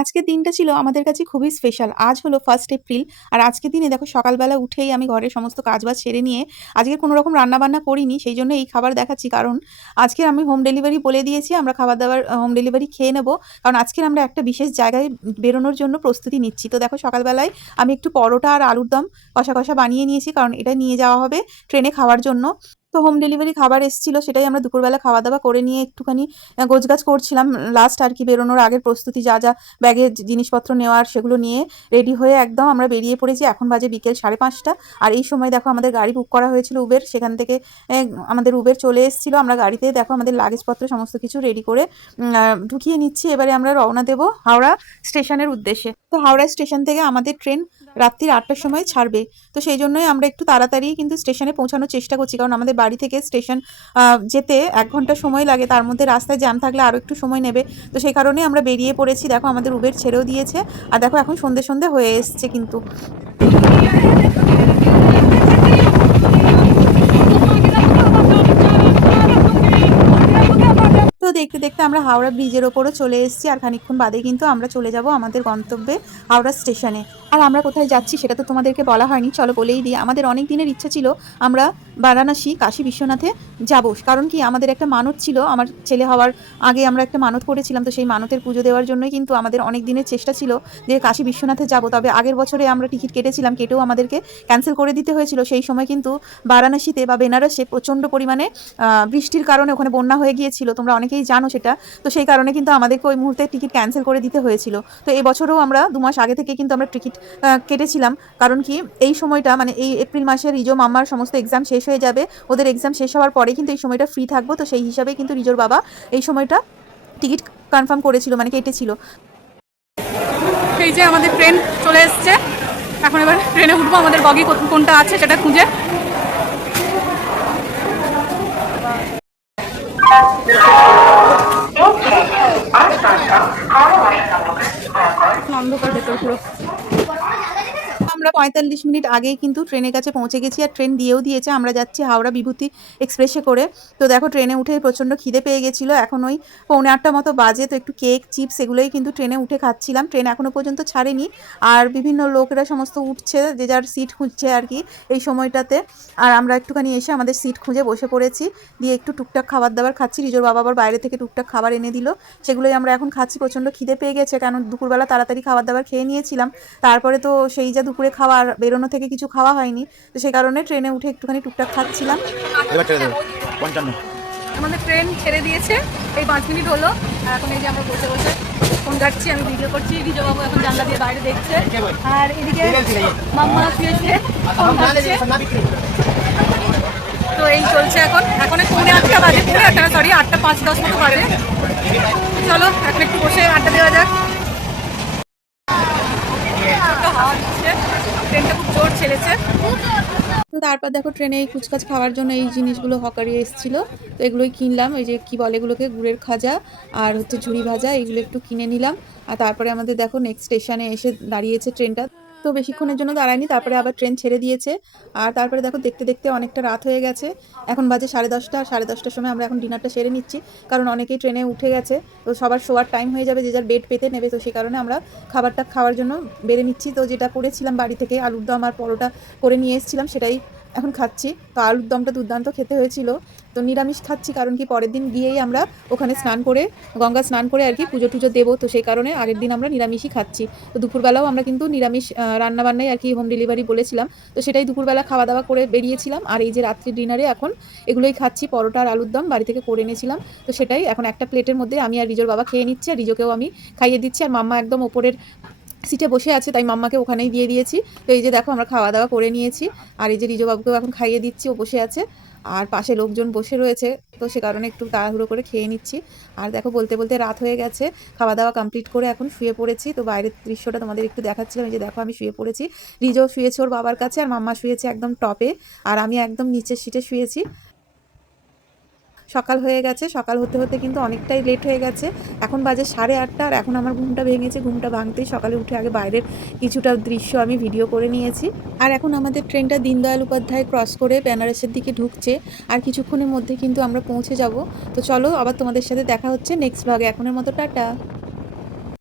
আজকের দিনটা ছিল আমাদের কাছে খুবই স্পেশাল। আজ হলো 1st এপ্রিল। আর আজকের দিনে দেখো সকালবেলা উঠেই আমি ঘরের সমস্ত কাজবাজ সেরে নিয়ে আজকে কোনো রকম রান্নাবান্না করিনি। সেইজন্য এই খাবার দেখাচ্ছি। কারণ আজকে আমি হোম ডেলিভারি বলে দিয়েছি। আমরা খাবার-দাবার হোম ডেলিভারি খেয়ে নেব। কারণ আজকের আমরা একটা বিশেষ জায়গায় বেরোনোর জন্য প্রস্তুতি নিচ্ছি। তো দেখো সকালবেলায় আমি একটু পরোটা আর আলুর দম কষা, কষা বানিয়ে নিয়েছি। কারণ এটা নিয়ে যাওয়া হবে ট্রেনে খাওয়ার জন্য। তো হোম ডেলিভারি খাবার এসেছিল, সেটাই আমরা দুপুরবেলা খাওয়া-দাওয়া করে নিয়ে একটুখানি গোছগাছ করছিলাম। লাস্ট আর কি বেরোনোর আগের প্রস্তুতি যা ব্যাগে জিনিসপত্র নেওয়ার সেগুলো নিয়ে রেডি হয়ে একদম আমরা বেরিয়ে পড়েছি। এখন বাজে বিকেল 5:30। আর এই সময় দেখো আমাদের গাড়ি বুক করা হয়েছিল উবের, সেখান থেকে আমাদের উবের চলে এসেছিল। আমরা গাড়িতে দেখো আমাদের লাগেজপত্র সমস্ত কিছু রেডি করে ঢুকিয়ে নিচ্ছি। এবারে আমরা রওনা দেব হাওড়া স্টেশনের উদ্দেশ্যে। তো হাওড়া স্টেশন থেকে আমাদের ট্রেন রাত্রির 8টার সময় ছাড়বে। তো সেই জন্যই আমরা একটু তাড়াতাড়ি কিন্তু স্টেশনে পৌঁছানোর চেষ্টা করছি। কারণ আমাদের বাড়ি থেকে স্টেশন যেতে 1 ঘন্টা সময় লাগে, তার মধ্যে রাস্তায় জ্যাম থাকলে আরও একটু সময় নেবে। তো সেই কারণেই আমরা বেরিয়ে পড়েছি। দেখো আমাদের উবের ছেড়েও দিয়েছে। আর দেখো এখন সন্ধে সন্ধে হয়ে এসছে কিন্তু। তো দেখতে দেখতে আমরা হাওড়া ব্রিজের ওপরও চলে এসেছি। আর খানিকক্ষণ বাদে কিন্তু আমরা চলে যাব আমাদের গন্তব্যে হাওড়া স্টেশনে। আর আমরা কোথায় যাচ্ছি সেটা তো তোমাদেরকে বলা হয়নি, চলো বলেই দিই। আমাদের অনেক দিনের ইচ্ছা ছিল আমরা বারাণসী কাশী বিশ্বনাথে যাব। কারণ কি আমাদের একটা মানত ছিল, আমার ছেলে হওয়ার আগে আমরা একটা মানত করেছিলাম। তো সেই মানতের পুজো দেওয়ার জন্যই কিন্তু আমাদের অনেক দিনের চেষ্টা ছিল যে কাশী বিশ্বনাথে যাব। তবে আগের বছরে আমরা টিকিট কেটেছিলাম, কেটেও আমাদেরকে ক্যান্সেল করে দিতে হয়েছিল। সেই সময় কিন্তু বারাণসীতে বা বেনারসে প্রচণ্ড পরিমাণে বৃষ্টির কারণে ওখানে বন্যা হয়ে গিয়েছিল, তোমরা অনেকেই জানো সেটা। তো সেই কারণে কিন্তু আমাদেরকে ওই মুহূর্তে টিকিট ক্যান্সেল করে দিতে হয়েছিল। তো এবছরও আমরা 2 মাস আগে থেকে কিন্তু আমরা টিকিট কেটেছিলাম। কারণ কি এই সময়টা মানে এই এপ্রিল মাসে রিজো মাম্মার সমস্ত এক্সাম শেষ হয়ে যাবে। ওদের এক্সাম শেষ হওয়ার পরে কিন্তু এই সময়টা ফ্রি থাকবো। তো সেই হিসাবে কিন্তু রিজোর বাবা এই সময়টা টিকিট কনফার্ম করেছিল, মানে কেটেছিল। এই যে আমাদের ট্রেন চলে এসছে। এখন এবার ট্রেনে উঠবো, আমাদের বগি কোনটা আছে সেটা খুঁজে। অন্ধকার ভেতর পুরো। আমরা 45 মিনিট আগেই কিন্তু ট্রেনের কাছে পৌঁছে গেছি। আর ট্রেন দিয়েও দিয়েছে। আমরা যাচ্ছি হাওড়া বিভূতি এক্সপ্রেসে করে। তো দেখো ট্রেনে উঠে প্রচণ্ড খিদে পেয়ে গেছিলো। এখন ওই 7:45 মতো বাজে। তো একটু কেক চিপস এগুলোই কিন্তু ট্রেনে উঠে খাচ্ছিলাম। ট্রেন এখনও পর্যন্ত ছাড়েনি। আর বিভিন্ন লোকেরা সমস্ত উঠছে, যে যার সিট খুঁজছে আর কি এই সময়টাতে। আর আমরা একটুখানি এসে আমাদের সিট খুঁজে বসে পড়েছি। দিয়ে একটু টুকটাক খাবার দাবার খাচ্ছি। রিজোর বাবা আবার বাইরে থেকে টুকটাক খাবার এনে দিল, সেগুলোই আমরা এখন খাচ্ছি। প্রচণ্ড খিদে পেয়ে গেছে, কারণ দুপুরবেলা তাড়াতাড়ি খাবার দাবার খেয়ে নিয়েছিলাম। তারপরে তো সেই যা দুপুরে খাওয়ার বেরোনো থেকে কিছু খাওয়া হয়নি। তো সেই কারণে ট্রেনে উঠে একটুখানি টুকটাক খাচ্ছিলাম। আমাদের ট্রেন ছেড়ে দিয়েছে, এই 5 মিনিট হলো। আর এখন এই যে আমরা বসে বসে ফোন ঘাটছি, আমি ভিডিও করছি। রিজো বাবু এখন জানলা দিয়ে বাইরে দেখছে। আর এদিকে মাম্মা শুয়েছে ফোন ঘাটছে। তো এই চলছে এখন। এখন 8:45 বাজে, 8:45 সরি 8:05-10 মতো বাজে। চলো এখন একটু বসে আড্ডা দেওয়া যাক। হাওয়া দিচ্ছে, ট্রেনটা খুব জোর ছেড়েছে। তো তারপর দেখো ট্রেনে এই কুচকাচ খাওয়ার জন্য এই জিনিসগুলো হকারি এসেছিলো। তো এগুলোই কিনলাম। এই যে কি বলে এগুলোকে, গুড়ের খাজা আর হচ্ছে ঝুড়ি ভাজা, এইগুলো একটু কিনে নিলাম। আর তারপরে আমাদের দেখো নেক্সট স্টেশনে এসে দাঁড়িয়েছে ট্রেনটা। তো বেশিক্ষণের জন্য দাঁড়ায়নি, তারপরে আবার ট্রেন ছেড়ে দিয়েছে। আর তারপরে দেখো দেখতে দেখতে অনেকটা রাত হয়ে গেছে। এখন বাজে 10:30। আর 10:30টার সময় আমরা এখন ডিনারটা সেরে নিচ্ছি। কারণ অনেকেই ট্রেনে উঠে গেছে, তো সবার শোয়ার টাইম হয়ে যাবে, যে যার বেড পেতে নেবে। তো সেই কারণে আমরা খাবারটা খাওয়ার জন্য বেড়ে নিচ্ছি। তো যেটা করেছিলাম বাড়ি থেকে আলুর দম আর পরোটা করে নিয়ে এসেছিলাম, সেটাই এখন খাচ্ছি। তো আলুর দমটা দুর্দান্ত খেতে হয়েছিল। তো নিরামিষ খাচ্ছি, কারণ কি পরের দিন গিয়েই আমরা ওখানে স্নান করে, গঙ্গা স্নান করে আর কি পুজো টুজো দেবো। তো সেই কারণে আগের দিন আমরা নিরামিষই খাচ্ছি। তো দুপুরবেলাও আমরা কিন্তু নিরামিষ রান্নাবান্নাই আর কি হোম ডেলিভারি বলেছিলাম। তো সেটাই দুপুরবেলা খাওয়া দাওয়া করে বেরিয়েছিলাম। আর এই যে রাত্রি ডিনারে এখন এগুলোই খাচ্ছি, পরোটা আর আলুর দম বাড়ি থেকে করে এনেছিলাম। তো সেটাই এখন একটা প্লেটের মধ্যে আমি আর রিজোর বাবা খেয়ে নিচ্ছি। আর রিজোকেও আমি খাইয়ে দিচ্ছি। আর মাম্মা একদম ওপরের সিটে বসে আছে, তাই মাম্মাকে ওখানেই দিয়ে দিয়েছি। তো এই যে দেখো আমরা খাওয়া দাওয়া করে নিয়েছি। আর এই যে রিজো বাবুকেও এখন খাইয়ে দিচ্ছি, ও বসে আছে। আর পাশে লোকজন বসে রয়েছে, তো সে কারণে একটু তাড়াহুড়ো করে খেয়ে নিচ্ছি। আর দেখো বলতে বলতে রাত হয়ে গেছে। খাওয়া দাওয়া কমপ্লিট করে এখন শুয়ে পড়েছি। তো বাইরের দৃশ্যটা তোমাদের একটু দেখাচ্ছিলাম। এই যে দেখো আমি শুয়ে পড়েছি, রিজো শুয়েছে ওর বাবার কাছে, আর মাম্মা শুয়েছে একদম টপে, আর আমি একদম নিচের সিটে শুয়েছি। সকাল হয়ে গেছে। সকাল হতে হতে কিন্তু অনেকটাই লেট হয়ে গেছে। এখন বাজে 8:30। আর এখন আমার ঘুমটা ভেঙেছে। ঘুমটা ভাঙতেই সকালে উঠে আগে বাইরের কিছুটা দৃশ্য আমি ভিডিও করে নিয়েছি। আর এখন আমাদের ট্রেনটা দীনদয়াল উপাধ্যায় ক্রস করে বেনারসের দিকে ঢুকছে। আর কিছুক্ষণের মধ্যে কিন্তু আমরা পৌঁছে যাব। তো চলো আবার তোমাদের সাথে দেখা হচ্ছে নেক্সট ভাগে। এখনের মতো টাটা।